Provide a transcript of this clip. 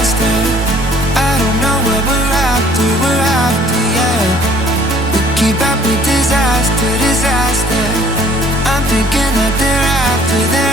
disaster. I don't know what we're after, yeah. We keep up with disaster. I'm thinking that they're after